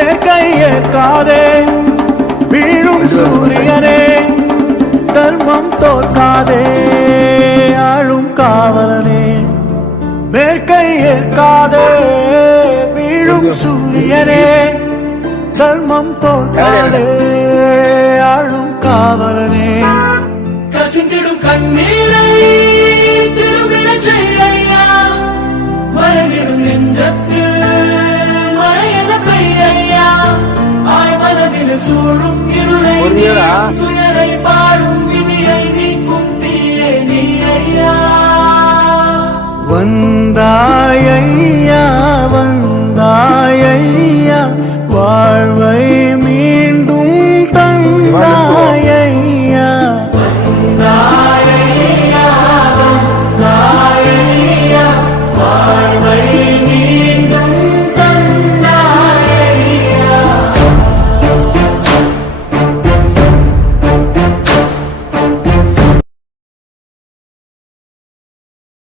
வேர்க்கை ஏற்காதே வீழும் சூரியனே, தர்மம் தோற்காதே ஆளும் காவலனே. வேர்க்கை ஏற்காதே வீழும் சூரியனே, தர்மம் தோற்காதே ஆளும் காவலனே. கசிந்திடும் கண்ணீரை திரும்பிடச் செய்யா, மரணிடும் நெஞ்சத்தில் மழையென பெய்யா, ஆய் மனதில் சூழும் இருளை துயரை பாடும் விதியை நீக்கும் தீயே நீ ஐயா. வந்தாயையா வந்தாயையா வாழ்வை